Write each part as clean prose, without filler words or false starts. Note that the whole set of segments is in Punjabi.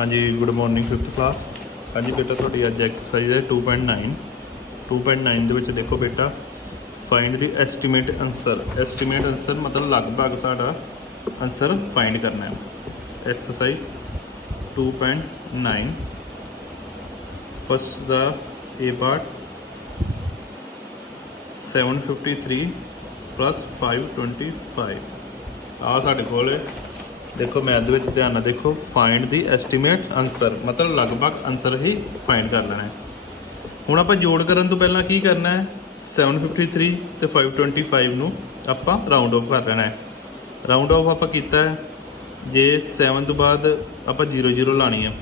हाँ जी गुड मॉर्निंग फिफ्थ क्लास। हाँ जी बेटा थोड़ी अज एक्सरसाइज है 2.9 2.9 ਦੇ देखो बेटा फाइंड द एस्टीमेट आंसर मतलब लगभग साड़ा आंसर फाइंड करना है। Exercise 2.9 first the A part 753 plus 525 आ साढ़े कोल देखो मैथ में ध्यान ना देखो फाइंड दी एस्टीमेट आंसर मतलब लगभग आंसर ही फाइंड कर लेना है। हुण आपां जोड़ करन तो पहला की करना है 753 ते 525 नूं आपां राउंड ऑफ कर लेना है। राउंड ऑफ आपां कीता है जे 7 तो बाद आपां 0 0 लानी है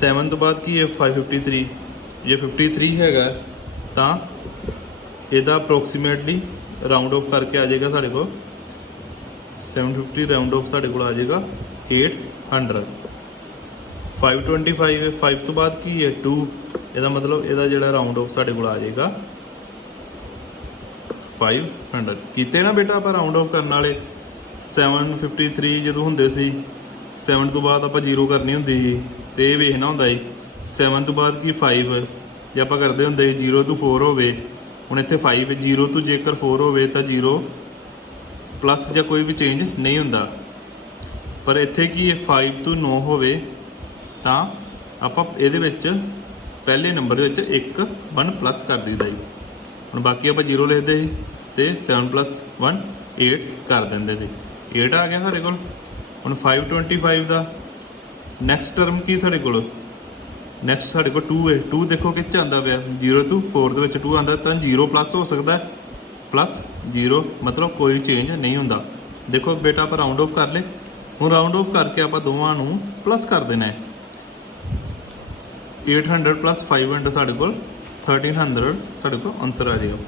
7 तो बाद की है 553 जे 53 हैगा तां इहदा अप्रोक्सीमेटली राउंड ऑफ करके आ जाएगा साढ़े को 750 राउंड ऑफ साढ़े को आ जाएगा 800। 525 है 5 तो बाद की है 2 ਇਹਦਾ मतलब ਇਹਦਾ ਜਿਹੜਾ ਰਾਉਂਡ ਆਫ ਸਾਡੇ ਕੋਲ ਆ ਜਾਏਗਾ 500 ਕੀਤੇ ਨਾ ਬੇਟਾ ਆਪਾਂ ਰਾਉਂਡ ਆਫ ਕਰਨ ਵਾਲੇ 753 ਜਦੋਂ ਹੁੰਦੇ ਸੀ 7 ਤੋਂ ਬਾਅਦ ਆਪਾਂ 0 ਕਰਨੀ ਹੁੰਦੀ ਸੀ ਤੇ ਇਹ ਵੇਖਣਾ ਹੁੰਦਾ ਸੀ 7 ਤੋਂ ਬਾਅਦ ਕੀ 5 ਜੇ ਆਪਾਂ ਕਰਦੇ ਹੁੰਦੇ 0 ਤੋਂ 4 ਹੋਵੇ ਹੁਣ ਇੱਥੇ 5 0 ਤੋਂ ਜੇਕਰ 4 ਹੋਵੇ ਤਾਂ 0 प्लस ਜਾਂ कोई भी चेंज नहीं ਹੁੰਦਾ पर ਇੱਥੇ ਕੀ 5 ਤੋਂ 9 ਹੋਵੇ ਤਾਂ ਆਪਾਂ ਇਹਦੇ ਵਿੱਚ ਪਹਿਲੇ ਨੰਬਰ ਵਿੱਚ 1 1 ਪਲੱਸ ਕਰ ਦਈਦਾ ਜੀ। ਹੁਣ ਬਾਕੀ ਆਪਾਂ 0 ਲਿਖਦੇ ਸੀ ਤੇ 7 + 1 8 ਕਰ ਦਿੰਦੇ ਸੀ 8 ਆ ਗਿਆ ਸਾਡੇ ਕੋਲ। ਹੁਣ 525 ਦਾ ਨੈਕਸਟ ਟਰਮ ਕੀ ਸਾਡੇ ਕੋਲ ਨੈਕਸਟ ਸਾਡੇ ਕੋਲ 2 ਹੈ 2 ਦੇਖੋ ਕਿੱਥੇ ਆਉਂਦਾ ਪਿਆ 0 ਤੋਂ 4 ਦੇ ਵਿੱਚ 2 ਆਉਂਦਾ ਤਾਂ 0 ਪਲੱਸ ਹੋ ਸਕਦਾ प्लस 0 मतलब कोई चेंज नहीं होंदा। देखो बेटा आप राउंड ऑफ कर ले हूँ राउंड ऑफ करके आप दोवां नूं प्लस कर देना है 800 + 500 साढ़े को 1300 साढ़े को आंसर आ जाएगा।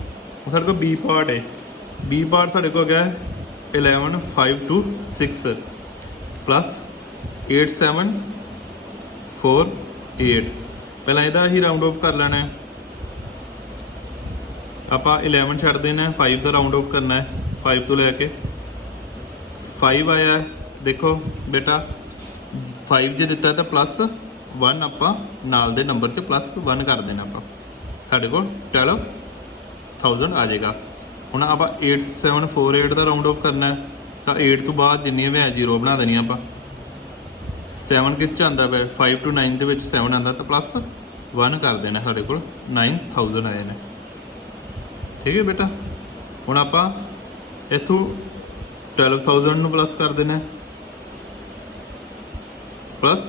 साढ़े को बी पार्ट है बी पार्ट साढ़े को गया 11 5 2 6 प्लस 8 7 4 8 पहला इहदा ही राउंड ऑफ कर लेना है ਆਪਾਂ 11 ਛੱਡ ਦੇਣਾ 5 ਦਾ ਰਾਉਂਡ ਆਫ ਕਰਨਾ ਹੈ 5 ਤੋਂ ਲੈ ਕੇ 5 ਆਇਆ ਦੇਖੋ ਬੇਟਾ 5 ਜੇ ਦਿੱਤਾ ਤਾਂ +1 ਆਪਾਂ ਨਾਲ ਦੇ ਨੰਬਰ 'ਚ +1 ਕਰ ਦੇਣਾ ਆਪਾਂ ਸਾਡੇ ਕੋਲ 12000 ਆ ਜਾਏਗਾ। ਹੁਣ ਆਪਾਂ 8748 ਦਾ ਰਾਉਂਡ ਆਫ ਕਰਨਾ ਤਾਂ 8 ਤੋਂ ਬਾਅਦ ਜਿੰਨੀਆਂ ਵੀ 0 ਬਣਾ ਦੇਣੀਆਂ ਆਪਾਂ 7 ਕਿੱਥੇ ਆਉਂਦਾ ਪਿਆ 5 ਤੋਂ 9 ਦੇ ਵਿੱਚ 7 ਆਉਂਦਾ ਤਾਂ +1 ਕਰ ਦੇਣਾ ਸਾਡੇ ਕੋਲ 9000 ਆਏ ਨੇ। ठीक है बेटा हुण आपां इत्थों 12000 नूं प्लस कर देना प्लस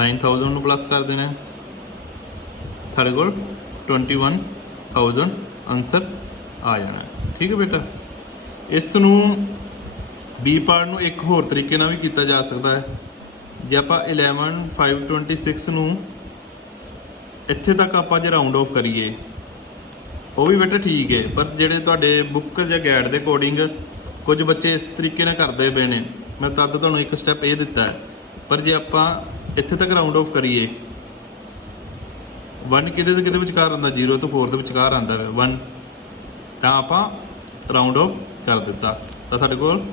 9000 नूं प्लस कर देना साढ़े कोल 21000 आंसर आ जाना है। ठीक है बेटा इस नूं बी पार्ट नूं एक होर तरीके नाल भी कीता जा सकता है जे आपां 11 526 नूं इत्थे तक आपां जे राउंड ऑफ करिए वो भी बेटा ठीक है पर ਜਿਹੜੇ ਤੁਹਾਡੇ बुक ਜਾਂ ਗਾਈਡ ਦੇ ਅਕੋਰਡਿੰਗ ਕੁਝ ਬੱਚੇ ਇਸ ਤਰੀਕੇ ਨਾਲ ਕਰਦੇ ਪਏ ਨੇ ਮੈਂ ਤਦ ਤੁਹਾਨੂੰ ਇੱਕ ਸਟੈਪ ਇਹ ਦਿੱਤਾ ਹੈ ਪਰ ਜੇ ਆਪਾਂ ਇੱਥੇ ਤੱਕ ਰਾਉਂਡ ਆਫ ਕਰੀਏ 1 ਕਿਹਦੇ ਤੇ ਕਿਹਦੇ ਵਿਚਕਾਰ ਆਉਂਦਾ 0 ਤੋਂ 4 ਦੇ ਵਿਚਕਾਰ ਆਉਂਦਾ ਹੈ 1 ਤਾਂ ਆਪਾਂ ਰਾਉਂਡ ਆਫ ਕਰ ਦਿੱਤਾ ਤਾਂ ਸਾਡੇ ਕੋਲ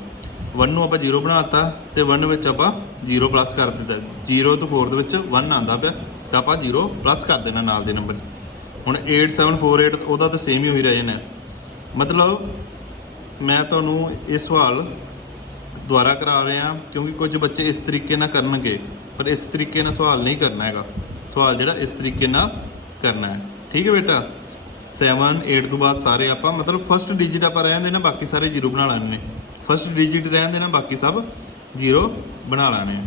1 ਨੂੰ ਆਪਾਂ 0 ਬਣਾਤਾ ਤੇ 1 ਵਿੱਚ ਆਪਾਂ 0 ਪਲੱਸ ਕਰ ਦਿੱਤਾ 0 ਤੋਂ 4 ਦੇ ਵਿੱਚ 1 ਆਉਂਦਾ ਪਿਆ ਤਾਂ ਆਪਾਂ 0 ਪਲੱਸ ਕਰ ਦੇਣਾ ਨਾਲ ਦੇ ਨੰਬਰ। ਹੁਣ 8748 ਉਹਦਾ ਤਾਂ ਸੇਮ ਹੀ ਹੋਈ ਰਹਿ ਜਾਣਾ मतलब मैं ਤੁਹਾਨੂੰ ਇਹ ਸਵਾਲ ਦੁਬਾਰਾ ਕਰਾ ਰਿਹਾ ਕਿਉਂਕਿ ਕੁਝ ਬੱਚੇ ਇਸ ਤਰੀਕੇ ਨਾਲ ਕਰਨਗੇ ਪਰ ਇਸ ਤਰੀਕੇ ਨਾਲ ਸਵਾਲ ਨਹੀਂ ਕਰਨਾ ਹੈਗਾ ਸਵਾਲ ਜਿਹੜਾ ਇਸ ਤਰੀਕੇ ਨਾਲ ਕਰਨਾ ਹੈ। ਠੀਕ ਹੈ ਬੇਟਾ 7 8 ਤੋਂ ਬਾਅਦ ਸਾਰੇ ਆਪਾਂ मतलब ਫਸਟ ਡਿਜਿਟ ਆਪਾਂ ਰਹਿਣ ਦੇਣਾ ਬਾਕੀ ਸਾਰੇ 0 ਬਣਾ ਲੈਣੇ ਨੇ ਫਸਟ ਡਿਜਿਟ ਰਹਿਣ ਦੇਣਾ ਬਾਕੀ ਸਭ 0 ਬਣਾ ਲੈਣੇ।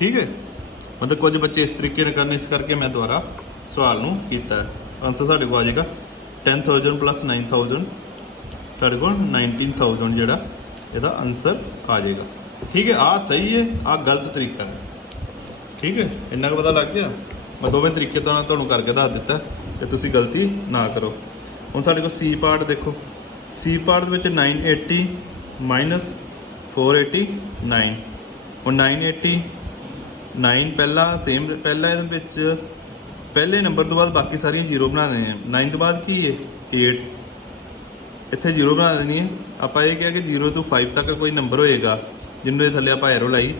ਠੀਕ ਹੈ मतलब ਕੁਝ ਬੱਚੇ ਇਸ ਤਰੀਕੇ ਨਾਲ ਕਰਨੇ ਇਸ ਕਰਕੇ ਮੈਂ ਦੁਬਾਰਾ ਸਵਾਲ ਨੂੰ ਕੀਤਾ आंसर साढ़े को आ जाएगा 10000 + 9000 साढ़े को 19000 जोड़ा यदा आंसर आ जाएगा। ठीक है आ सही है आ गलत तरीका है। ठीक है इन्ना पता लग गया मैं दोवें तरीके तो करके दस दिता कि तुसी गलती ना करो। हुण साढ़े को सी पार्ट देखो सी पार्ट में 980 - 489 हुण 989 पहला सेम पहला ये पहले नंबर तो बाद बाकी सारियां 0 बना देनी है 9 तो बाद की है 8 इत्थे 0 बना देनी है ਆਪਾਂ ਇਹ ਕਿਹਾ कि 0 ਤੋਂ 5 तक कोई नंबर होएगा जिन्होंने थले आप एरो लाई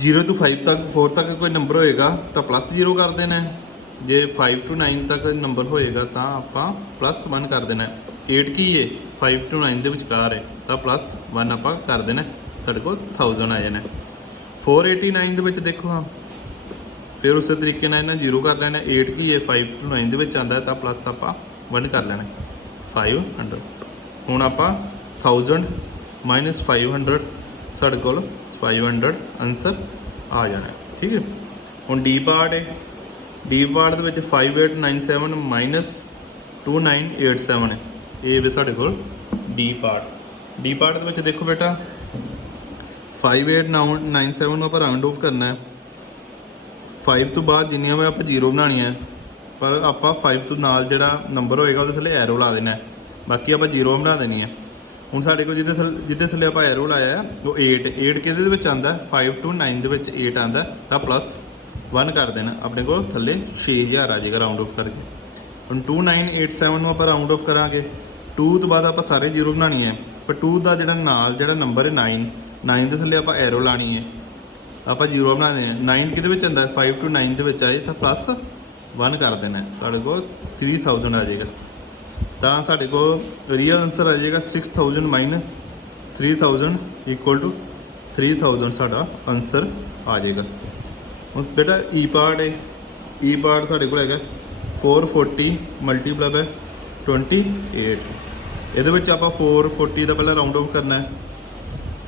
0 ਤੋਂ 5 ਤੱਕ 4 ਤੱਕ ਕੋਈ ਨੰਬਰ ਹੋਏਗਾ ਤਾਂ ਪਲੱਸ 0 ਕਰ ਦੇਣਾ ਹੈ। ਜੇ 5 ਤੋਂ 9 ਤੱਕ ਨੰਬਰ ਹੋਏਗਾ ਤਾਂ ਆਪਾਂ ਪਲੱਸ 1 ਕਰ ਦੇਣਾ ਹੈ। 8 ਕੀ ਹੈ 5 ਤੋਂ 9 ਦੇ ਵਿਚਕਾਰ ਹੈ ਤਾਂ ਪਲੱਸ 1 ਆਪਾਂ ਕਰ ਦੇਣਾ, ਸਾਡੇ ਕੋਲ 1000 ਆ ਜਾਣਾ। 489 ਦੇ ਵਿੱਚ ਦੇਖੋ ਹਾਂ, ਫਿਰ ਉਸੇ ਤਰੀਕੇ ਨਾਲ ਇਹਨਾਂ 0 ਕਰ ਲੈਣਾ। 8 ਕੀ ਹੈ 5 ਤੋਂ 9 ਦੇ ਵਿੱਚ ਆਉਂਦਾ ਤਾਂ ਪਲੱਸ ਆਪਾਂ 1 ਕਰ ਲੈਣਾ 500। ਹੁਣ ਆਪਾਂ 1000 ਮਾਈਨਸ 500, ਸਾਡੇ ਕੋਲ 500 ਆਨਸਰ ਆ ਜਾਣਾ। ਠੀਕ ਹੈ। ਹੁਣ ਡੀ ਪਾਰਟ ਹੈ, ਡੀ ਪਾਰਟ ਦੇ ਵਿੱਚ 5897 ਮਾਈਨਸ 2987 ਹੈ, ਇਹ ਵੀ ਸਾਡੇ ਕੋਲ ਡੀ ਪਾਰਟ। ਡੀ ਪਾਰਟ ਦੇ ਵਿੱਚ ਦੇਖੋ ਬੇਟਾ 5897 ਨੂੰ ਆਪਾਂ ਰਾਉਂਡ ਆਫ ਕਰਨਾ ਹੈ। 5 ਤੋਂ ਬਾਅਦ ਜਿੰਨੀਆਂ ਵੀ ਆਪਾਂ 0 ਬਣਾਉਣੀਆਂ, ਪਰ ਆਪਾਂ 5 ਤੋਂ ਨਾਲ ਜਿਹੜਾ ਨੰਬਰ ਹੋਏਗਾ ਉਹਦੇ ਥੱਲੇ ਐਰੋ ਲਾ ਦੇਣਾ, ਬਾਕੀ ਆਪਾਂ 0 ਬਣਾ ਦੇਣੀ ਹੈ। ਹੁਣ ਸਾਡੇ ਕੋਲ ਜਿਹਦੇ ਥੱਲੇ ਆਪਾਂ ਐਰੋ ਲਾਇਆ ਉਹ 8 ਕਿਹਦੇ ਵਿੱਚ ਆਉਂਦਾ 5 ਤੋਂ 9 ਦੇ ਵਿੱਚ 8 ਆਉਂਦਾ ਤਾਂ ਪਲੱਸ 1 ਕਰ ਦੇਣਾ, ਆਪਣੇ ਕੋਲ ਥੱਲੇ 6000 ਆ ਜਾਏਗਾ ਰਾਉਂਡ ਆਫ ਕਰਕੇ। ਹੁਣ 2987 ਨੂੰ ਆਪਾਂ ਰਾਉਂਡ ਆਫ ਕਰਾਂਗੇ। 2 ਤੋਂ ਬਾਅਦ ਆਪਾਂ ਸਾਰੇ 0 ਬਣਾਉਣੀ ਹੈ, ਪਰ 2 ਦਾ ਜਿਹੜਾ ਨੰਬਰ ਹੈ 9 ਦੇ ਥੱਲੇ ਆਪਾਂ ਐਰੋ ਲਾਣੀ ਹੈ, ਆਪਾਂ 0 ਬਣਾ ਦੇਣਾ। 9 ਕਿਹਦੇ ਵਿੱਚ ਆਉਂਦਾ 5 ਤੋਂ 9 ਦੇ ਵਿੱਚ ਆਏ ਤਾਂ ਪਲੱਸ 1 ਕਰ ਦੇਣਾ, ਸਾਡੇ ਕੋਲ 3000 ਆ ਜਾਏਗਾ। ਤਾਂ ਸਾਡੇ ਕੋਲ ਰੀਅਲ ਆਨਸਰ ਆ ਜਾਏਗਾ 6000 ਮਾਈਨਸ 3000 ਇਕੁਅਲ ਟੂ 3000 ਸਾਡਾ ਆਨਸਰ ਆ ਜਾਏਗਾ। ਹੁਣ ਬੇਟਾ ਈ ਪਾਰਟ ਹੈ, ਈ ਪਾਰਟ ਸਾਡੇ ਕੋਲ ਹੈਗਾ 440 ਮਲਟੀਪਲਾਈ ਬਾਈ 28। ਇਹਦੇ ਵਿੱਚ ਆਪਾਂ 440 ਦਾ ਪਹਿਲਾਂ ਰਾਉਂਡ ਆਫ ਕਰਨਾ ਹੈ।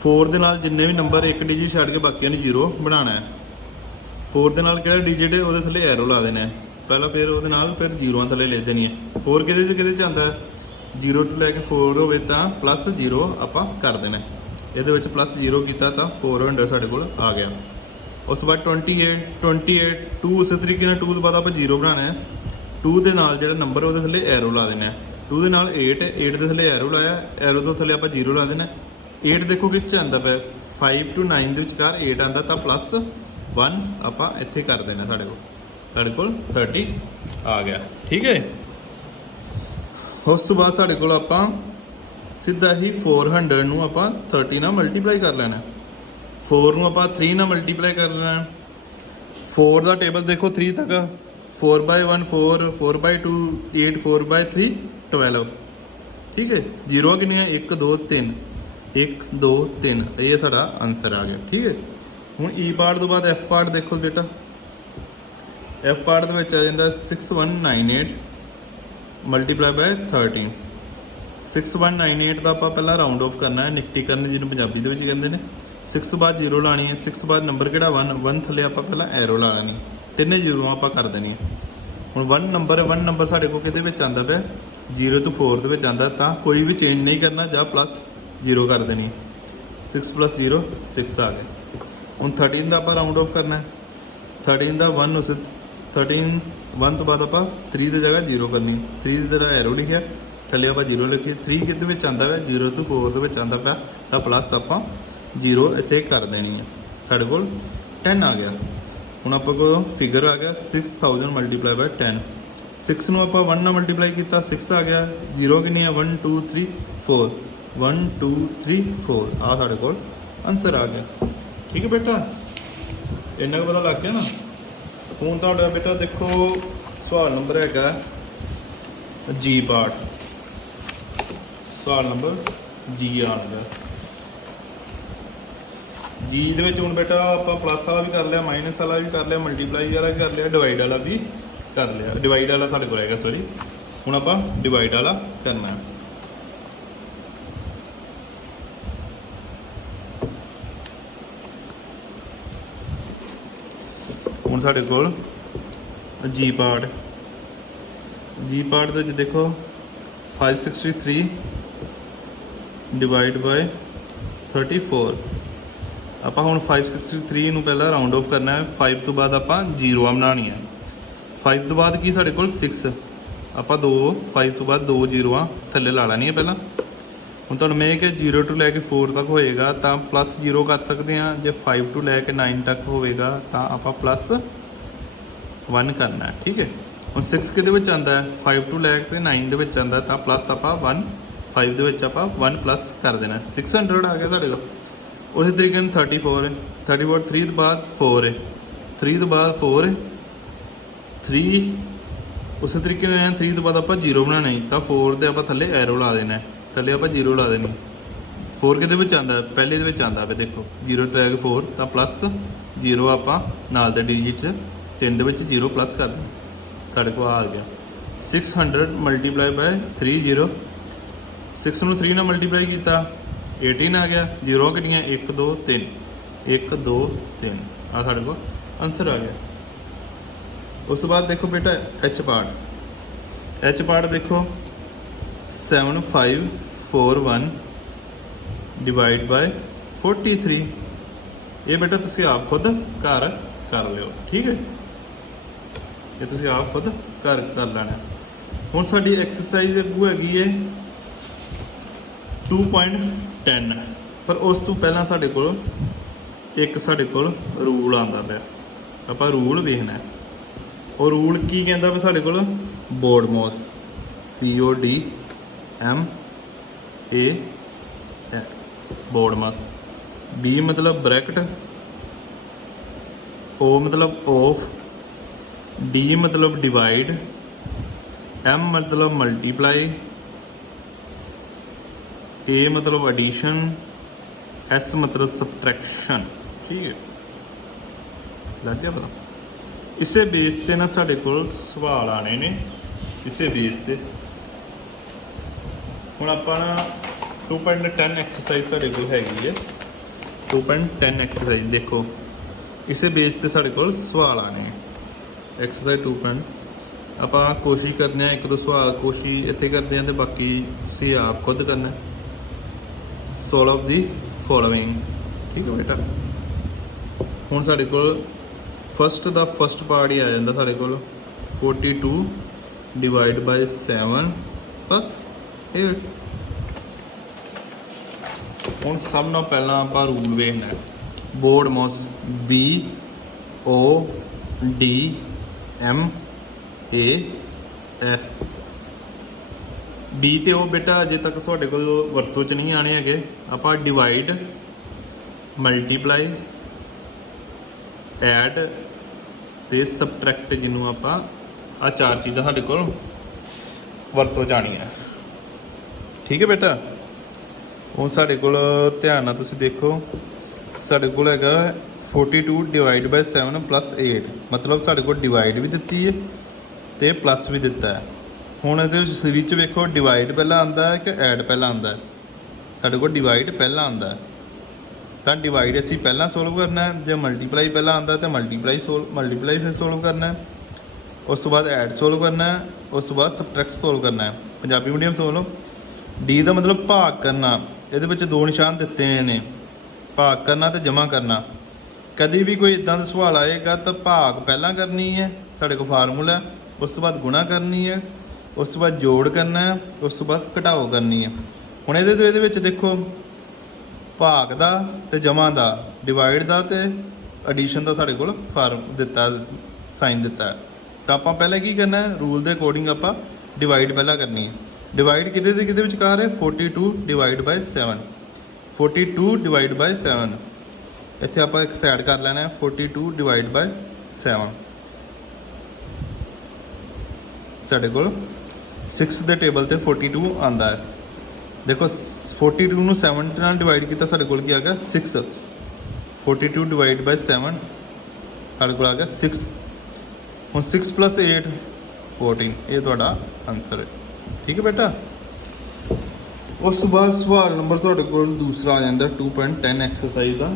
4 ਦੇ ਨਾਲ ਜਿੰਨੇ ਵੀ ਨੰਬਰ ਇੱਕ ਡਿਜਿਟ ਛੱਡ ਕੇ ਬਾਕੀਆਂ ਨੂੰ 0 ਬਣਾਉਣਾ ਹੈ। 4 ਦੇ ਨਾਲ ਕਿਹੜਾ ਡਿਜਿਟ ਹੈ ਉਹਦੇ ਥੱਲੇ ਐਰੋ ਲਾ ਦੇਣਾ ਹੈ ਪਹਿਲਾਂ, ਫਿਰ ਉਹਦੇ ਨਾਲ ਫਿਰ 0 ਥੱਲੇ ਲਿਖ ਦੇਣੀ ਹੈ। 4 ਕਿਹਦੇ 'ਚ ਆਉਂਦਾ ਹੈ 0 ਤੋਂ ਲੈ ਕੇ 4 ਹੋਵੇ ਤਾਂ ਪਲੱਸ 0 ਆਪਾਂ ਕਰ ਦੇਣਾ। ਇਹਦੇ ਵਿੱਚ ਪਲੱਸ 0 ਕੀਤਾ ਤਾਂ 400 ਸਾਡੇ ਕੋਲ ਆ ਗਿਆ। ਉਸ ਤੋਂ ਬਾਅਦ 28 2 ਉਸੇ ਤਰੀਕੇ ਨਾਲ 2 ਤੋਂ ਬਾਅਦ ਆਪਾਂ 0 ਬਣਾਉਣਾ ਹੈ। 2 ਦੇ ਨਾਲ ਜਿਹੜਾ ਨੰਬਰ ਉਹਦੇ ਥੱਲੇ ਐਰੋ ਲਾ ਦੇਣਾ। 2 ਦੇ ਨਾਲ 8 ਦੇ ਥੱਲੇ ਐਰੋ ਲਾਇਆ, ਐਰੋ ਤੋਂ ਥੱਲੇ ਆਪਾਂ 0 ਲਾ ਦੇਣਾ। 8 ਦੇਖੋ ਕਿਸ 'ਚ ਆਉਂਦਾ ਪਿਆ 5 ਤੋਂ 9 ਦੇ ਵਿਚਕਾਰ 8 ਆਉਂਦਾ ਤਾਂ ਪਲੱਸ 1 ਆਪਾਂ ਇੱਥੇ ਕਰ ਦੇਣਾ, ਸਾਡੇ ਕੋਲ 30 ਆ ਗਿਆ। ਠੀਕ ਹੈ। ਉਸ ਤੋਂ ਬਾਅਦ ਸਾਡੇ ਕੋਲ ਆਪਾਂ ਸਿੱਧਾ ਹੀ 400 ਨੂੰ ਆਪਾਂ 30 ਨਾਲ ਮਲਟੀਪਲਾਈ ਕਰ ਲੈਣਾ। 4 ਨੂੰ ਆਪਾਂ 3 ਨਾਲ ਮਲਟੀਪਲਾਈ ਕਰ ਲੈਣਾ। 4 ਦਾ ਟੇਬਲ ਦੇਖੋ 3 ਤੱਕ 4/1 4 4/2 8 4/3 12। ਠੀਕ ਹੈ। 0 ਕਿੰਨੀਆਂ 1 2 3 1 2 3, ਇਹ ਸਾਡਾ ਆਨਸਰ ਆ ਗਿਆ। ਠੀਕ ਹੈ। ਹੁਣ ਈ ਪਾਰਟ ਤੋਂ ਬਾਅਦ ਐਫ ਪਾਰਟ ਦੇਖੋ ਬੇਟਾ, ਐਫ ਪਾਰਟ ਦੇ ਵਿੱਚ ਆ ਜਾਂਦਾ 6198 ਮਲਟੀਪਲਾਈ ਬਾਈ 13। 6198 ਦਾ ਆਪਾਂ ਪਹਿਲਾਂ ਰਾਉਂਡ ਆਫ ਕਰਨਾ ਹੈ, ਨਿਕਟੀ ਕਰਨ ਜਿਹਨੂੰ ਪੰਜਾਬੀ ਦੇ ਵਿੱਚ ਕਹਿੰਦੇ ਨੇ। 6 ਤੋਂ ਬਾਅਦ 0 ਲਾਣੀ ਹੈ। 6 ਤੋਂ ਬਾਅਦ ਨੰਬਰ ਕਿਹੜਾ 1 ਥੱਲੇ ਆਪਾਂ ਪਹਿਲਾਂ ਐਰੋ ਲਾ ਲੈਣੀ, ਤਿੰਨੇ 0 ਆਪਾਂ ਕਰ ਦੇਣੀ ਹੈ। ਹੁਣ 1 ਨੰਬਰ ਸਾਡੇ ਕੋਲ ਕਿਹਦੇ ਵਿੱਚ ਆਉਂਦਾ ਪਿਆ 0 ਤੋਂ 4 ਦੇ ਵਿੱਚ ਆਉਂਦਾ, ਤਾਂ ਕੋਈ ਵੀ ਚੇਂਜ ਨਹੀਂ ਕਰਨਾ, ਜਾਂ ਪਲੱਸ 0 ਕਰ ਦੇਣੀ। 6 + 0 6 ਆ ਗਿਆ। ਹੁਣ 13 ਦਾ ਆਪਾਂ ਰਾਉਂਡ ਆਫ ਕਰਨਾ ਹੈ। 13 ਦਾ 1 ਉਸ 13 1 ਤੋਂ ਬਾਅਦ ਆਪਾਂ 3 ਦੀ ਜਗ੍ਹਾ 0 ਕਰਨੀ। 3 ਦੀ ਜਗ੍ਹਾ ਐਰੋ ਲਿਖਿਆ, ਥੱਲੇ ਆਪਾਂ 0 ਲਿਖੀਏ। 3 ਕਿਹਦੇ ਵਿੱਚ ਆਉਂਦਾ ਪਿਆ 0 ਤੋਂ 4 ਦੇ ਵਿੱਚ ਆਉਂਦਾ ਪਿਆ ਤਾਂ ਪਲੱਸ ਆਪਾਂ 0 ਇੱਥੇ ਕਰ ਦੇਣੀ ਹੈ, ਸਾਡੇ ਕੋਲ 10 ਆ ਗਿਆ। ਹੁਣ ਆਪਾਂ ਕੋਲ ਫਿਗਰ ਆ ਗਿਆ 6000 ਮਲਟੀਪਲਾਈ ਬਾਈ 10। 6 ਨੂੰ ਆਪਾਂ 1 ਨਾਲ ਮਲਟੀਪਲਾਈ ਕੀਤਾ 6 ਆ ਗਿਆ। 0 ਕਿੰਨੀ ਹੈ 1 2 3 4 1 2 3 4 ਆ ਸਾਡੇ ਕੋਲ ਆਨਸਰ ਆ ਗਿਆ। ਠੀਕ ਹੈ ਬੇਟਾ, ਇੰਨਾ ਕੁ ਪਤਾ ਲੱਗ ਗਿਆ ਨਾ। ਹੁਣ ਤੁਹਾਡਾ ਬੇਟਾ ਦੇਖੋ ਸਵਾਲ ਨੰਬਰ ਹੈਗਾ ਜੀ ਪਾਰਟ, ਸਵਾਲ ਨੰਬਰ ਜੀ ਆਉਂਦਾ। ਜੀ ਦੇ ਵਿੱਚ ਹੁਣ ਬੇਟਾ ਆਪਾਂ ਪਲੱਸ ਵਾਲਾ ਵੀ ਕਰ ਲਿਆ, ਮਾਈਨਸ ਵਾਲਾ ਵੀ ਕਰ ਲਿਆ, ਮਲਟੀਪਲਾਈ ਵਾਲਾ ਵੀ ਕਰ ਲਿਆ, ਡਿਵਾਈਡ ਵਾਲਾ ਵੀ ਕਰ ਲਿਆ। ਡਿਵਾਈਡ ਵਾਲਾ ਸਾਡੇ ਕੋਲ ਹੈਗਾ, ਸੌਰੀ। ਹੁਣ ਆਪਾਂ ਡਿਵਾਈਡ ਵਾਲਾ ਕਰਨਾ ਹੈ। ਹੁਣ ਸਾਡੇ ਕੋਲ ਜੀ ਪਾਰਟ ਦੇ ਵਿੱਚ ਦੇਖੋ 563 ਡਿਵਾਈਡ ਬਾਈ 34। ਆਪਾਂ ਹੁਣ 563 ਨੂੰ ਪਹਿਲਾਂ ਰਾਉਂਡ ਆਫ ਕਰਨਾ ਹੈ। 5 ਤੋਂ ਬਾਅਦ ਆਪਾਂ 0 ਬਣਾਉਣੀ ਹੈ। 5 ਤੋਂ ਬਾਅਦ ਕੀ ਸਾਡੇ ਕੋਲ 6, ਆਪਾਂ 2 5 ਤੋਂ ਬਾਅਦ 2 0 ਥੱਲੇ ਲਾ ਲੈਣੀ ਹੈ ਪਹਿਲਾਂ। ਹੁਣ ਤੁਹਾਨੂੰ ਮੈਂ ਕਿ 0 ਤੋਂ ਲੈ ਕੇ 4 ਤੱਕ ਹੋਏਗਾ ਤਾਂ ਪਲੱਸ 0 ਕਰ ਸਕਦੇ ਹਾਂ। ਜੇ 5 ਤੋਂ ਲੈ ਕੇ 9 ਤੱਕ ਹੋਵੇਗਾ ਤਾਂ ਆਪਾਂ ਪਲੱਸ 1 ਕਰਨਾ ਹੈ। ਠੀਕ ਹੈ। ਹੁਣ 6 ਕਿਹਦੇ ਵਿੱਚ ਆਉਂਦਾ ਹੈ 5 ਤੋਂ ਲੈ ਕੇ 9 ਦੇ ਵਿੱਚ ਆਉਂਦਾ ਤਾਂ ਪਲੱਸ ਆਪਾਂ 1 5 ਦੇ ਵਿੱਚ ਆਪਾਂ 1 ਪਲੱਸ ਕਰ ਦੇਣਾ। 600 ਆ ਗਿਆ ਸਾਡੇ ਕੋਲ। उस तरीके 34 है 34 3 तो बाद 4 है 3 तो बाद 4 है 3 उस तरीके 3 तो बाद आप 0 बनाना है तो 4 ਦੇ ਆਪਾਂ ਥੱਲੇ ਐਰੋ ਲਾ ਦੇਣਾ ਥੱਲੇ ਆਪਾਂ 0 ਲਾ ਦੇਣੀ 4 ਕਿਹਦੇ ਵਿੱਚ ਆਂਦਾ ਪਹਿਲੇ ਦੇ ਵਿੱਚ ਆਂਦਾ ਵੇ ਦੇਖੋ 0 ਟੈਗ 4 ਤਾਂ ਪਲੱਸ 0 ਆਪਾਂ ਨਾਲ ਦੇ ਡਿਜਿਟ 'ਚ 3 ਦੇ ਵਿੱਚ 0 ਪਲੱਸ ਕਰ ਦੇਣਾ ਸਾਡੇ ਕੋਲ ਆ ਗਿਆ 600 ਮਲਟੀਪਲਾਈ ਬਾय 30 6 ਨੂੰ 3 ਨਾਲ ਮਲਟੀਪਲਾਈ ਕੀਤਾ 18 ਆ ਗਿਆ 0 ਕਿੰਨੀਆਂ 1 2 3 1 2 3 ਆ ਸਾਡੇ ਕੋਲ ਆਨਸਰ ਆ ਗਿਆ ਉਸ ਤੋਂ ਬਾਅਦ ਦੇਖੋ ਬੇਟਾ ਐਚ ਪਾਰਟ ਦੇਖੋ 7541 ਡਿਵਾਈਡ ਬਾय 43 ਇਹ ਬੇਟਾ ਤੁਸੀਂ ਆਪ ਖੁਦ ਘਰ ਕਰ ਲਿਓ ਠੀਕ ਹੈ ਇਹ ਤੁਸੀਂ ਆਪ ਖੁਦ ਘਰ ਕਰ ਲੈਣਾ ਹੁਣ ਸਾਡੀ ਐਕਸਰਸਾਈਜ਼ ਅੱਗੂ ਹੈਗੀ ਹੈ 2.10 ਪਰ ਉਸ ਤੋਂ ਪਹਿਲਾਂ ਸਾਡੇ ਕੋਲ ਇੱਕ ਰੂਲ ਆਉਂਦਾ ਪਿਆ ਆਪਾਂ ਰੂਲ ਵੇਖਣਾ ਉਹ ਰੂਲ ਕੀ ਕਹਿੰਦਾ ਵਾ ਸਾਡੇ ਕੋਲ ਬੋਰਡਮੋਸ BODMAS ਬੋਰਡਮੋਸ B मतलब ब्रैकेट O मतलब ऑफ D मतलब डिवाइड M मतलब मल्टीप्लाई A मतलब एडिशन S मतलब सबट्रैक्शन ठीक है लग गया पता इसे बेस ते ना साढ़े कोल सवाल आने ने इसे बेस ते हुण आपां ना 2.10 एक्सरसाइज साढ़े कोल हैगी है 2.10 एक्सरसाइज देखो इसे बेस ते साढ़े कोल सवाल आने एक्सरसाइज 2. ਆਪਾਂ कोशिश करने एक दो सवाल कोशिश इत्थे करते हैं तो बाकी तुसीं आप खुद करना सॉल्व दी फॉलोइंग ठीक है बेटा हुण साढ़े कोल फस्ट पार्ट ही आ जाता साढ़े कोल 42 डिवाइड बाय 7 प्लस 8 हुण सब नाल पहला आपां रूल वेखना है बोर्डमोस BODMAS बी ते ओ बेटा अजे तक तुहाडे कोल वरतों च नहीं आने हैगे आपां डिवाइड मल्टीप्लाई ऐड ते सबट्रैक्ट जिन्हों आपां आ चार चीज़ां साडे कोल वरतों च आणियां ठीक है बेटा हुण साडे कोल ध्यान नाल तुसीं देखो साडे कोल हैगा 42 डिवाइड बाय 7 प्लस 8 मतलब साडे कोल डिवाइड भी दित्ती है ते प्लस भी दिता है हुण इहदे विच सीरीज च वेखो डिवाइड पहला आंदा है कि ऐड पहला आंदा है साडे कोल डिवाइड पहला आंदा है तो डिवाइड असीं पहला सोल्व करना है जो मल्टीप्लाई पहला आंदा तो मल्टीप्लाई फिर सोल्व करना है उस तो बाद ऐड सोल्व करना है उस तो बाद सबट्रैक्ट सोल्व करना है पंजाबी मीडियम सोल्व डी का मतलब भाग करना ये दो निशान दिते ने भाग करना तो जमा करना कभी भी कोई इदा का सवाल आएगा तो भाग पहला करनी है साढ़े को फार्मूला उस तो बाद गुणा करनी है उस तो बाद जोड़ करना है उस तो बाद घटाओ करनी है हुण ये देखो भाग का तो जमा का डिवाइड का तो एडिशन का साढ़े को फार्म दिता साइन दिता है तो आप पहले की करना है रूल के अकॉर्डिंग आप डिवाइड पहला करनी है डिवाइड किहदे विचकार है 42 डिवाइड बाय 7 42 डिवाइड बाय 7 इत्थे आप एक साइड कर लेना है 42 डिवाइड बाय 7 साढ़े को 6 के टेबल से 42 आता है देखो 42 ਨੂੰ 7 ਨਾਲ डिवाइड किया साढ़े को आ गया 6 42 डिवाइड बाय 7 साढ़े को आ गया 6 ਹੁਣ 6 + 8 14 ये ਤੁਹਾਡਾ आंसर है ठीक है बेटा उस तो बाद सवाल नंबर ਤੁਹਾਡੇ ਕੋਲ दूसरा आ जाता 2.10 एक्सरसाइज का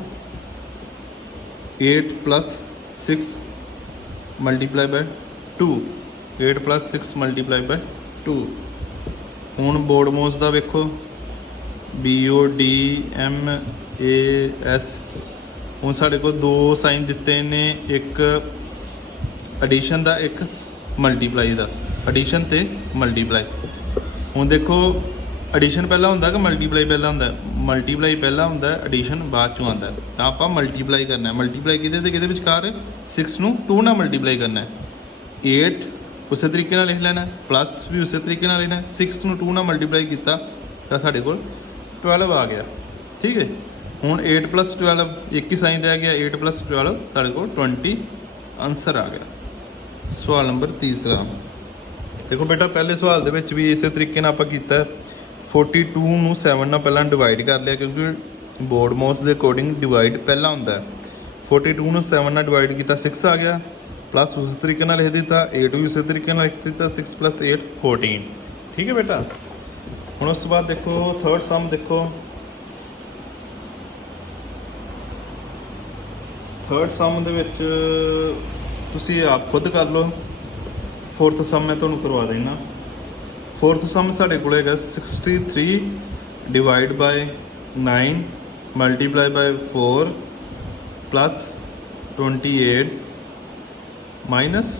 8 + 6 मल्टीप्लाई बाय 2 8 + 6 मल्टीप्लाई बाय 2 ਹੁਣ ਬੋਰਡਮੋਸ ਦਾ ਵੇਖੋ BODMAS ਹੁਣ ਸਾਡੇ ਕੋਲ दो साइन दिते ने एक एडिशन का एक मल्टीप्लाई का एडिशन ते मल्टीप्लाई ਹੁਣ देखो एडिशन पहला होंदा कि मल्टीप्लाई पहला होंदा मल्टीप्लाई पहला होंदा एडिशन बाद चों आंदा तो आप मल्टीप्लाई करना है मल्टीप्लाई किहदे ते किहदे विचकार 6 ਨੂੰ 2 ਨਾਲ मल्टीप्लाई करना है 8 उस तरीके नाल लिख लेना प्लस भी उस तरीके नाल लिखना 6 ਨੂੰ 2 ਨਾਲ मल्टीप्लाई किया तो साढ़े कोल 12 आ गया ठीक है ਹੁਣ 8 + 12 ਇੱਕ ਹੀ ਸਾਈਨ ਰਹਿ ਗਿਆ, 8 + 12 ਸਾਡੇ ਕੋਲ 20 ਆਨਸਰ ਆ ਗਿਆ। ਸਵਾਲ ਨੰਬਰ ਤੀਸਰਾ ਦੇਖੋ ਬੇਟਾ, ਪਹਿਲੇ ਸਵਾਲ ਦੇ ਵਿੱਚ ਵੀ ਇਸੇ ਤਰੀਕੇ ਨਾਲ ਆਪਾਂ ਕੀਤਾ। 42 ਨੂੰ 7 ਨਾਲ ਪਹਿਲਾਂ ਡਿਵਾਈਡ ਕਰ ਲਿਆ, ਕਿਉਂਕਿ ਬੋਰਡ ਮੋਸ ਦੇ ਅਕੋਰਡਿੰਗ ਡਿਵਾਈਡ ਪਹਿਲਾਂ ਹੁੰਦਾ ਹੈ। 42 ਨੂੰ 7 ਨਾਲ ਡਿਵਾਈਡ ਕੀਤਾ 6 ਆ ਗਿਆ, ਪਲੱਸ ਉਸੇ ਤਰੀਕੇ ਨਾਲ ਲਿਖ ਦਿੱਤਾ। 8 ਵੀ ਉਸੇ ਤਰੀਕੇ ਨਾਲ ਲਿਖ ਦਿੱਤਾ, 6 + 8 14। ਠੀਕ ਹੈ ਬੇਟਾ। ਹੁਣ ਉਸ ਤੋਂ ਬਾਅਦ ਦੇਖੋ ਥਰਡ ਸਮ ਦੇਖੋ। ਥਰਡ ਸਮ ਦੇ ਵਿੱਚ ਤੁਸੀਂ ਆਪ ਖੁਦ ਕਰ ਲਓ। ਫੋਰਥ ਸਮ ਮੈਂ ਤੁਹਾਨੂੰ ਕਰਵਾ ਦੇਣਾ। ਫੋਰਥ ਸਮ ਸਾਡੇ ਕੋਲ ਹੈਗਾ 63 divide by 9 multiply by 4 plus 28 minus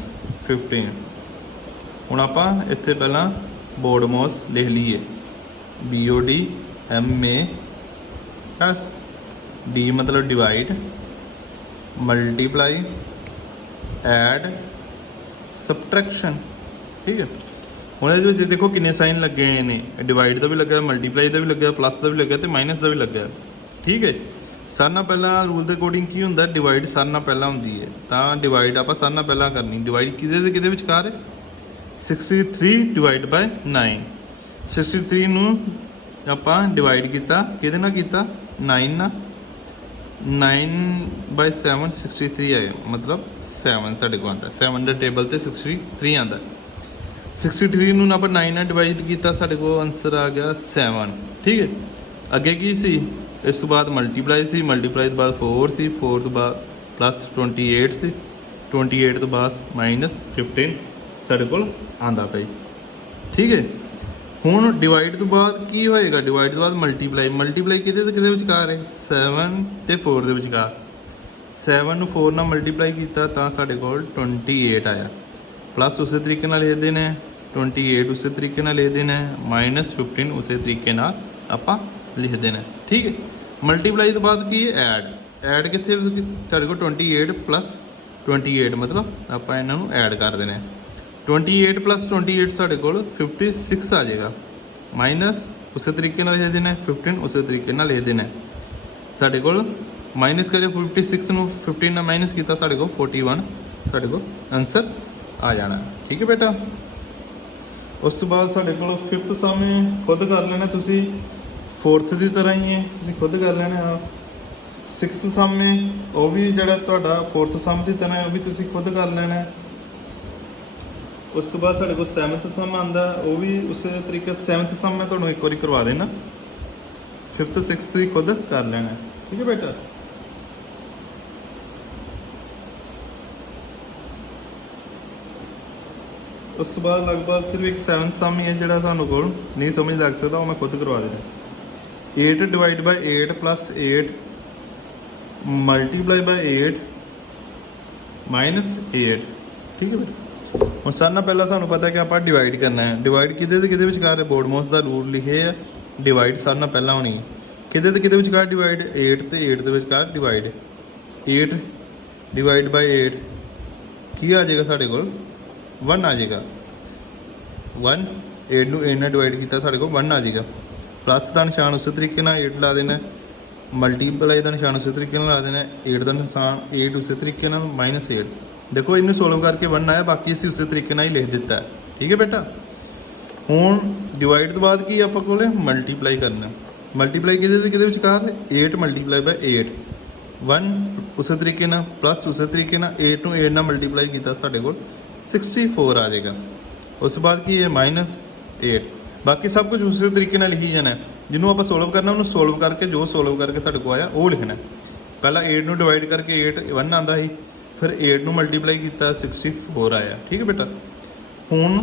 15। ਹੁਣ ਆਪਾਂ ਇੱਥੇ ਪਹਿਲਾਂ ਬੋਰਡ ਮੋਸ ਲਿਖ ਲਈਏ। BOD MA D ਮਤਲਬ ਡਿਵਾਈਡ, ਮਲਟੀਪਲਾਈ, ਐਡ, ਸਬਟਰੈਕਸ਼ਨ। ਠੀਕ ਹੈ। ਹੁਣ ਇਹਦੇ ਵਿੱਚ ਦੇਖੋ ਕਿੰਨੇ ਸਾਈਨ ਲੱਗੇ ਹੋਏ ਨੇ। ਡਿਵਾਈਡ ਦਾ ਵੀ ਲੱਗਾ, ਮਲਟੀਪਲਾਈ ਦਾ ਵੀ ਲੱਗਾ, ਪਲੱਸ ਦਾ ਵੀ ਲੱਗਾ ਤੇ ਮਾਈਨਸ ਦਾ ਵੀ ਲੱਗਾ। ਠੀਕ ਹੈ। ਸਾਰਿਆਂ ਨਾਲ ਪਹਿਲਾਂ ਰੂਲ ਦੇ ਅਕੋਰਡਿੰਗ ਕੀ ਹੁੰਦਾ, ਡਿਵਾਈਡ ਸਾਰਿਆਂ ਨਾਲ ਪਹਿਲਾਂ ਹੁੰਦੀ ਹੈ, ਤਾਂ ਡਿਵਾਈਡ ਆਪਾਂ ਸਾਰਿਆਂ ਨਾਲ ਪਹਿਲਾਂ ਕਰਨੀ। ਡਿਵਾਈਡ ਕਿਹਦੇ ਵਿਚਕਾਰ ਹੈ? 63 ਡਿਵਾਈਡ ਬਾਈ 9। 63 ਨੂੰ ਆਪਾਂ ਡਿਵਾਈਡ ਕੀਤਾ ਕਿਹਦੇ ਨਾਲ ਕੀਤਾ? 9 ਨਾਲ। 9/7 63 ਆਇਆ, ਮਤਲਬ 7 ਸਾਡੇ ਕੋਲ ਆਉਂਦਾ। 7 ਦੇ ਟੇਬਲ ਤੇ 63 ਆਉਂਦਾ। 63 ਨੂੰ ਆਪਾਂ 9 ਨਾਲ ਡਿਵਾਈਡ ਕੀਤਾ, ਸਾਡੇ ਕੋਲ ਆਨਸਰ ਆ ਗਿਆ 7। ਠੀਕ ਹੈ। ਅੱਗੇ ਕੀ ਸੀ? ਇਸ ਤੋਂ ਬਾਅਦ ਮਲਟੀਪਲਾਈ ਸੀ, ਮਲਟੀਪਲਾਈ ਤੋਂ ਬਾਅਦ 4 ਸੀ, 4 ਤੋਂ ਬਾਅਦ ਪਲੱਸ 28 ਸੀ, 28 ਤੋਂ ਬਾਅਦ ਮਾਈਨਸ 15 ਸਾਡੇ ਕੋਲ ਆਂਦਾ ਪਈ। ਠੀਕ ਹੈ। ਹੁਣ ਡਿਵਾਈਡ ਤੋਂ ਬਾਅਦ ਕੀ ਹੋਏਗਾ? ਡਿਵਾਈਡ ਤੋਂ ਬਾਅਦ ਮਲਟੀਪਲਾਈ। ਮਲਟੀਪਲਾਈ ਕਿਹਦੇ ਵਿਚਕਾਰ ਹੈ? 7 ਤੇ 4 ਦੇ ਵਿਚਕਾਰ। 7 ਨੂੰ 4 ਨਾਲ ਮਲਟੀਪਲਾਈ ਕੀਤਾ ਤਾਂ ਸਾਡੇ ਕੋਲ 28 ਆਇਆ, ਪਲੱਸ ਉਸੇ ਤਰੀਕੇ ਨਾਲ ਲਿਖਦੇ ਨੇ 28 ਉਸੇ ਤਰੀਕੇ ਨਾਲ ਲਿਖਦੇ ਨੇ, ਮਾਈਨਸ 15 ਉਸੇ ਤਰੀਕੇ ਨਾਲ ਆਪਾਂ ਲਿਖਦੇ ਨੇ। ਠੀਕ ਹੈ। ਮਲਟੀਪਲਾਈ ਤੋਂ ਬਾਅਦ ਕੀ ਹੈ? ਐਡ ਕਿੱਥੇ? ਸਾਡੇ ਕੋਲ 28 ਪਲੱਸ 28 ਮਤਲਬ ਆਪਾਂ ਇਹਨਾਂ ਨੂੰ ਐਡ ਕਰ ਦੇਣਾ। 28 ਪਲੱਸ 28 ਸਾਡੇ ਕੋਲ 56 ਆ ਜਾਏਗਾ, ਮਾਈਨਸ ਉਸੇ ਤਰੀਕੇ ਨਾਲ ਲਿਖ ਦੇਣਾ, 15 ਉਸੇ ਤਰੀਕੇ ਨਾਲ ਲਿਖ ਦੇਣਾ। ਸਾਡੇ ਕੋਲ ਮਾਈਨਸ ਕਰੇ 56 ਨੂੰ 15 ਨਾਲ ਮਾਈਨਸ ਕੀਤਾ, ਸਾਡੇ ਕੋਲ 41 ਸਾਡੇ ਕੋਲ ਆਨਸਰ ਆ ਜਾਣਾ। ਠੀਕ ਹੈ ਬੇਟਾ। ਉਸ ਤੋਂ ਬਾਅਦ ਸਾਡੇ ਕੋਲ 5th ਸਮ ਹੈ, ਖੁਦ ਕਰ ਲੈਣਾ ਤੁਸੀਂ। 4th ਦੀ ਤਰ੍ਹਾਂ ਹੀ ਹੈ, ਤੁਸੀਂ ਖੁਦ ਕਰ ਲੈਣਾ। 6th ਸਮ ਹੈ, ਉਹ ਵੀ ਜਿਹੜਾ ਤੁਹਾਡਾ 4th ਸਮ ਦੀ ਤਰ੍ਹਾਂ ਹੈ, ਉਹ ਵੀ ਤੁਸੀਂ ਖੁਦ ਕਰ ਲੈਣਾ। ਉਸ ਤੋਂ ਬਾਅਦ ਸਾਡੇ ਕੋਲ 7th ਸਮ ਆਉਂਦਾ, ਉਹ ਵੀ ਉਸੇ ਤਰੀਕੇ। 7th ਸਮ ਮੈਂ ਤੁਹਾਨੂੰ ਇੱਕ ਵਾਰੀ ਕਰਵਾ ਦੇਣਾ। 5th 6th ਵੀ ਖੁਦ ਕਰ ਲੈਣਾ। ਠੀਕ ਹੈ ਬੇਟਾ। ਉਸ ਤੋਂ ਬਾਅਦ ਲਗਭਗ ਸਿਰਫ ਇੱਕ 7th ਸਮ ਹੀ ਹੈ ਜਿਹੜਾ ਤੁਹਾਨੂੰ ਕੋਲ ਨਹੀਂ ਸਮਝ ਲੱਗ ਸਕਦਾ, ਉਹ ਮੈਂ ਖੁਦ ਕਰਵਾ ਦੇਣਾ। 8 divide by 8 plus 8 multiply by 8 minus 8। ਠੀਕ ਹੈ ਬੇਟਾ। ਹੁਣ ਸਾਰਿਆਂ ਨਾਲ ਪਹਿਲਾਂ ਸਾਨੂੰ ਪਤਾ ਕਿ ਆਪਾਂ ਡਿਵਾਈਡ ਕਰਨਾ ਹੈ। ਡਿਵਾਈਡ ਕਿਹਦੇ ਤੇ ਕਿਹਦੇ ਵਿਚਕਾਰ ਹੈ? ਬੋਰਡ ਮੋਸ ਦਾ ਰੂਲ ਲਿਖੇ ਆ, ਡਿਵਾਈਡ ਸਾਰਿਆਂ ਨਾਲ ਪਹਿਲਾਂ ਹੋਣੀ। ਕਿਹਦੇ ਤੇ ਕਿਹਦੇ ਵਿਚਕਾਰ ਡਿਵਾਈਡ? 8 ਤੇ 8 ਦੇ ਵਿਚਕਾਰ ਡਿਵਾਈਡ। 8 ਡਿਵਾਈਡ ਬਾਈ 8 ਕੀ ਆ ਜਾਏਗਾ? ਸਾਡੇ ਕੋਲ 1 ਆ ਜਾਏਗਾ। 1 8 ਨੂੰ 8 ਨਾਲ ਡਿਵਾਈਡ ਕੀਤਾ, ਸਾਡੇ ਕੋਲ 1 ਆ ਜਾਏਗਾ। ਪਲੱਸ ਦਾ ਨਿਸ਼ਾਨ ਉਸੇ ਤਰੀਕੇ ਨਾਲ 8 ਲਾ ਦੇਣਾ, ਮਲਟੀਪਲਾਈ ਦਾ ਨਿਸ਼ਾਨ ਉਸੇ ਤਰੀਕੇ ਨਾਲ ਲਾ ਦੇਣਾ, 8 ਦਾ ਨਿਸ਼ਾਨ 8 ਉਸੇ ਤਰੀਕੇ ਨਾਲ, ਮਾਈਨਸ 8। ਦੇਖੋ ਇਹਨੂੰ ਸੋਲਵ ਕਰਕੇ 1 ਆਇਆ, ਬਾਕੀ ਅਸੀਂ ਉਸੇ ਤਰੀਕੇ ਨਾਲ ਹੀ ਲਿਖ ਦਿੱਤਾ। ਠੀਕ ਹੈ ਬੇਟਾ। ਹੁਣ ਡਿਵਾਈਡ ਤੋਂ ਬਾਅਦ ਕੀ ਆਪਾਂ ਕੋਲ ਮਲਟੀਪਲਾਈ ਕਰਨਾ। ਮਲਟੀਪਲਾਈ ਕਿਹਦੇ ਤੇ ਕਿਹਦੇ ਵਿਚਕਾਰ? 8 ਮਲਟੀਪਲਾਈ ਬਾਈ 8 1 ਉਸੇ ਤਰੀਕੇ ਨਾਲ, ਪਲੱਸ ਉਸੇ ਤਰੀਕੇ ਨਾਲ 8 ਨੂੰ 8 ਨਾਲ ਮਲਟੀਪਲਾਈ ਕੀਤਾ, ਸਾਡੇ ਕੋਲ 64 ਆ ਜਾਏਗਾ। ਉਸ ਤੋਂ ਬਾਅਦ ਕੀ ਹੈ? ਮਾਈਨਸ 8। ਬਾਕੀ ਸਭ ਕੁਝ ਉਸੇ ਤਰੀਕੇ ਨਾਲ ਲਿਖੀ ਜਾਣਾ। ਜਿਹਨੂੰ ਆਪਾਂ ਸੋਲਵ ਕਰਨਾ ਉਹਨੂੰ ਸੋਲਵ ਕਰਕੇ, ਜੋ ਸੋਲਵ ਕਰਕੇ ਸਾਡੇ ਕੋਲ ਆਇਆ ਉਹ ਲਿਖਣਾ। ਪਹਿਲਾਂ 8 ਨੂੰ ਡਿਵਾਈਡ ਕਰਕੇ 1 ਆਉਂਦਾ ਸੀ, ਫਿਰ 8 ਨੂੰ ਮਲਟੀਪਲਾਈ ਕੀਤਾ 64 ਆਇਆ। ਠੀਕ ਹੈ ਬੇਟਾ। ਹੁਣ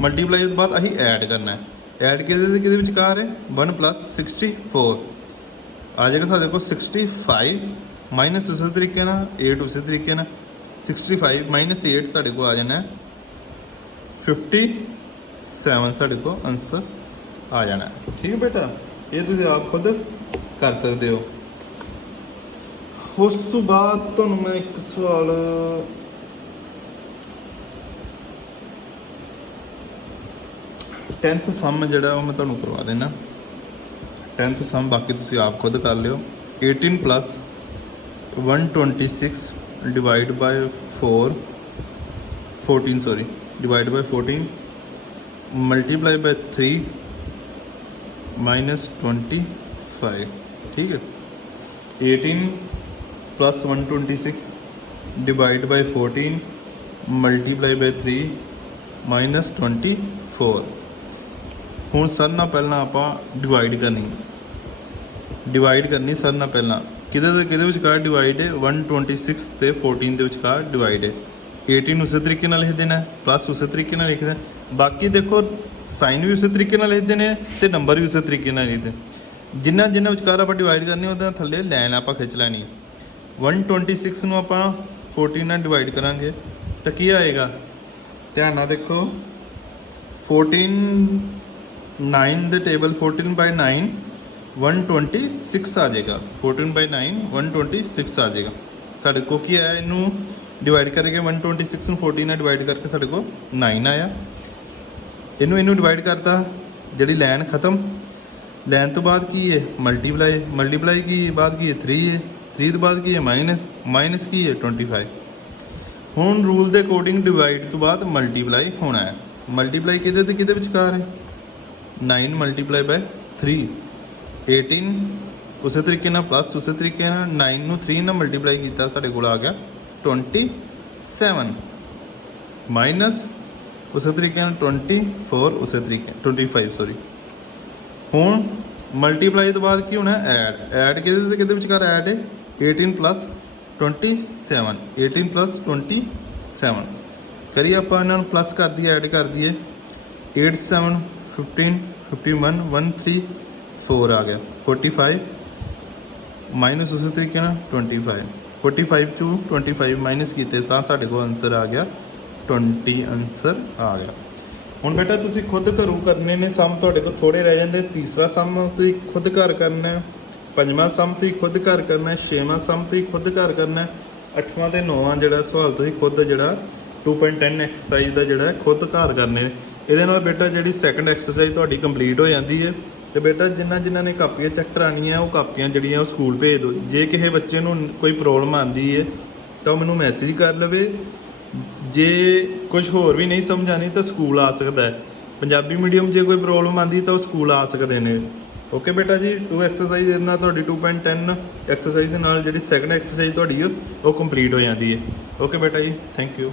ਮਲਟੀਪਲਾਈ ਤੋਂ ਬਾਅਦ ਅਸੀਂ ਐਡ ਕਰਨਾ ਹੈ। ਐਡ ਕਿਹਦੇ ਵਿਚਕਾਰ ਹੈ? 1 ਪਲੱਸ 64 ਆ ਜਾਏਗਾ ਸਾਡੇ ਕੋਲ 65 ਮਾਈਨਸ ਉਸੇ ਤਰੀਕੇ ਨਾਲ 8 ਉਸੇ ਤਰੀਕੇ ਨਾਲ, 65 ਮਾਈਨਸ 8 ਸਾਡੇ ਕੋਲ ਆ ਜਾਣਾ 57 ਸਾਡੇ ਕੋਲ ਆਨਸਰ ਆ ਜਾਣਾ। ਠੀਕ ਹੈ ਬੇਟਾ। ਇਹ ਤੁਸੀਂ ਆਪ ਖੁਦ ਕਰ ਸਕਦੇ ਹੋ। ਉਸ ਤੋਂ ਬਾਅਦ ਤੁਹਾਨੂੰ ਮੈਂ ਇੱਕ ਸਵਾਲ ਟੈਂਥ ਸਮ ਜਿਹੜਾ ਉਹ ਮੈਂ ਤੁਹਾਨੂੰ ਕਰਵਾ ਦੇਣਾ। 10th ਸਮ ਬਾਕੀ ਤੁਸੀਂ ਆਪ ਖੁਦ ਕਰ ਲਿਓ। 18 plus 126 divide by 14 sorry, divide by 14 multiply by 3 minus 25, ठीक है। 18 plus 126 divide by 14 multiply by 3 minus 24। ਹੁਣ ਸਰ ਨਾਲ ਪਹਿਲਾਂ ਆਪਾਂ ਡਿਵਾਈਡ ਕਰਨੀ ਸਰ ਨਾਲ ਪਹਿਲਾਂ ਕਿਹਦੇ ਵਿਚਕਾਰ ਡਿਵਾਈਡ ਹੈ 126 ਤੇ 14 ਦੇ ਵਿਚਕਾਰ ਡਿਵਾਈਡ ਹੈ। 18 ਉਸੇ ਤਰੀਕੇ ਨਾਲ ਲਿਖ ਦੇਣਾ ਪਲੱਸ ਉਸੇ ਤਰੀਕੇ ਨਾਲ ਲਿਖਦਾ। ਬਾਕੀ ਦੇਖੋ ਸਾਈਨ ਵੀ ਉਸੇ ਤਰੀਕੇ ਨਾਲ ਲਿਖ ਦੇਣੇ ਤੇ ਨੰਬਰ ਵੀ ਉਸੇ ਤਰੀਕੇ ਨਾਲ ਲਿਖਦੇ। ਜਿੰਨਾ ਵਿਚਕਾਰ ਆਪਾਂ ਡਿਵਾਈਡ ਕਰਨੀ ਉਹਦੇ ਥੱਲੇ ਲਾਈਨ ਆਪਾਂ ਖਿੱਚ ਲੈਣੀ। 126 ਨੂੰ ਆਪਾਂ 14 ਨਾਲ ਡਿਵਾਈਡ ਕਰਾਂਗੇ ਤਾਂ ਕੀ ਆਏਗਾ, ਧਿਆਨ ਨਾਲ ਦੇਖੋ 14 9 ਦੇ ਟੇਬਲ 14 ਬਾਈ 9 126 ਆ ਜਾਏਗਾ। 14 ਬਾਈ 9 126 ਆ ਜਾਏਗਾ। ਸਾਡੇ ਕੋਲ ਕੀ ਆਇਆ, ਇਹਨੂੰ ਡਿਵਾਈਡ ਕਰਕੇ 126 ਨੂੰ 14 ਨਾਲ ਡਿਵਾਈਡ ਕਰਕੇ ਸਾਡੇ ਕੋਲ 9 ਆਇਆ। ਇਹਨੂੰ ਡਿਵਾਈਡ ਕਰਤਾ, ਜਿਹੜੀ ਲਾਈਨ ਖਤਮ, ਲਾਈਨ ਤੋਂ ਬਾਅਦ ਕੀ ਹੈ ਮਲਟੀਪਲਾਈ ਕੀ ਬਾਅਦ ਕੀ ਹੈ 3 ਹੈ, 3 ਤੋਂ ਬਾਅਦ ਕੀ ਹੈ ਮਾਈਨਸ ਕੀ ਹੈ 25। ਹੁਣ ਰੂਲ ਦੇ ਅਕੋਰਡਿੰਗ ਡਿਵਾਈਡ ਤੋਂ ਬਾਅਦ ਮਲਟੀਪਲਾਈ ਹੋਣਾ ਹੈ। ਮਲਟੀਪਲਾਈ ਕਿਹਦੇ ਵਿਚਕਾਰ ਹੈ 9 ਮਲਟੀਪਲਾਈ ਬਾਈ 3 18 ਉਸੇ ਤਰੀਕੇ ਨਾਲ ਪਲੱਸ ਉਸੇ ਤਰੀਕੇ ਨਾਲ 9 ਨੂੰ 3 ਨਾਲ ਮਲਟੀਪਲਾਈ ਕੀਤਾ ਸਾਡੇ ਕੋਲ ਆ ਗਿਆ 27 ਮਾਈਨਸ ਉਸੇ ਤਰੀਕੇ ਨਾਲ 24 ਉਸੇ ਤਰੀਕੇ 25 ਸੌਰੀ। ਹੁਣ ਮਲਟੀਪਲਾਈ ਤੋਂ ਬਾਅਦ ਕੀ ਹੋਣਾ ਐਡ ਕਿਹਦੇ ਵਿਚਕਾਰ ਐਡ ਹੈ 18 plus 27 18 plus 27 ਕਰੀਏ ਆਪਾਂ ਇਹਨਾਂ ਨੂੰ ਪਲੱਸ ਕਰ ਦਈਏ ਐਡ ਕਰ ਦਈਏ 8 7 15 51 134 ਆ ਗਿਆ 45 ਮਾਈਨਸ ਉਸੇ ਤਰੀਕੇ ਨਾਲ 25 45 ਤੋਂ 25 ਮਾਈਨਸ ਕੀਤੇ ਤਾਂ ਸਾਡੇ ਕੋਲ ਆਨਸਰ ਆ ਗਿਆ 20 ਆਨਸਰ ਆ ਗਿਆ। ਹੁਣ ਬੇਟਾ ਤੁਸੀਂ ਖੁਦ ਘਰੋਂ ਕਰਨੇ ਨੇ ਸਮ, ਤੁਹਾਡੇ ਕੋਲ ਥੋੜੇ ਰਹਿ ਜਾਂਦੇ। ਤੀਸਰਾ ਸਮ ਤੁਸੀਂ ਖੁਦ ਘਰ ਕਰਨਾ ਹੈ, ਪੰਜਵਾਂ ਸਮ ਤੁਸੀਂ ਖੁਦ ਘਰ ਕਰਨਾ ਹੈ, ਛੇਵਾਂ ਸਮ ਤੁਸੀਂ ਖੁਦ ਘਰ ਕਰਨਾ ਹੈ, ਅੱਠਵਾਂ ਤੇ ਨੌਵਾਂ ਜਿਹੜਾ ਸਵਾਲ ਤੁਸੀਂ ਖੁਦ ਜਿਹੜਾ 2.10 ਐਕਸਰਸਾਈਜ਼ ਦਾ ਜਿਹੜਾ ਖੁਦ ਘਰ ਕਰਨੇ ਨੇ। ਇਹਦੇ ਨਾਲ ਬੇਟਾ ਜਿਹੜੀ ਸੈਕੰਡ ਐਕਸਰਸਾਈਜ਼ ਤੁਹਾਡੀ ਕੰਪਲੀਟ ਹੋ ਜਾਂਦੀ ਹੈ। ਤੇ ਬੇਟਾ ਜਿਨ੍ਹਾਂ ਨੇ ਕਾਪੀਆਂ ਚੈੱਕ ਕਰਾਉਣੀਆਂ ਉਹ ਕਾਪੀਆਂ ਜਿਹੜੀਆਂ ਉਹ ਸਕੂਲ ਭੇਜ ਦਿਓ। ਜੇ ਕਿਸੇ ਬੱਚੇ ਨੂੰ ਕੋਈ ਪ੍ਰੋਬਲਮ ਆਉਂਦੀ ਹੈ ਤਾਂ ਉਹ ਮੈਨੂੰ ਮੈਸੇਜ ਕਰ ਲਵੇ। ਜੇ ਕੁਝ ਹੋਰ ਵੀ ਨਹੀਂ ਸਮਝ ਆਉਣੀ ਤਾਂ ਸਕੂਲ ਆ ਸਕਦਾ ਹੈ। ਪੰਜਾਬੀ ਮੀਡੀਅਮ ਜੇ ਕੋਈ ਪ੍ਰੋਬਲਮ ਆਉਂਦੀ ਤਾਂ ਉਹ ਸਕੂਲ ਆ ਸਕਦੇ ਨੇ। ਓਕੇ ਬੇਟਾ ਜੀ, 2 ਐਕਸਰਸਾਈਜ਼ ਦੇ ਨਾਲ ਤੁਹਾਡੀ 2.10 ਐਕਸਰਸਾਈਜ਼ ਦੇ ਨਾਲ ਜਿਹੜੀ ਸੈਕੰਡ ਐਕਸਰਸਾਈਜ਼ ਤੁਹਾਡੀ ਉਹ ਕੰਪਲੀਟ ਹੋ ਜਾਂਦੀ ਹੈ। ਓਕੇ ਬੇਟਾ ਜੀ, ਥੈਂਕ ਯੂ।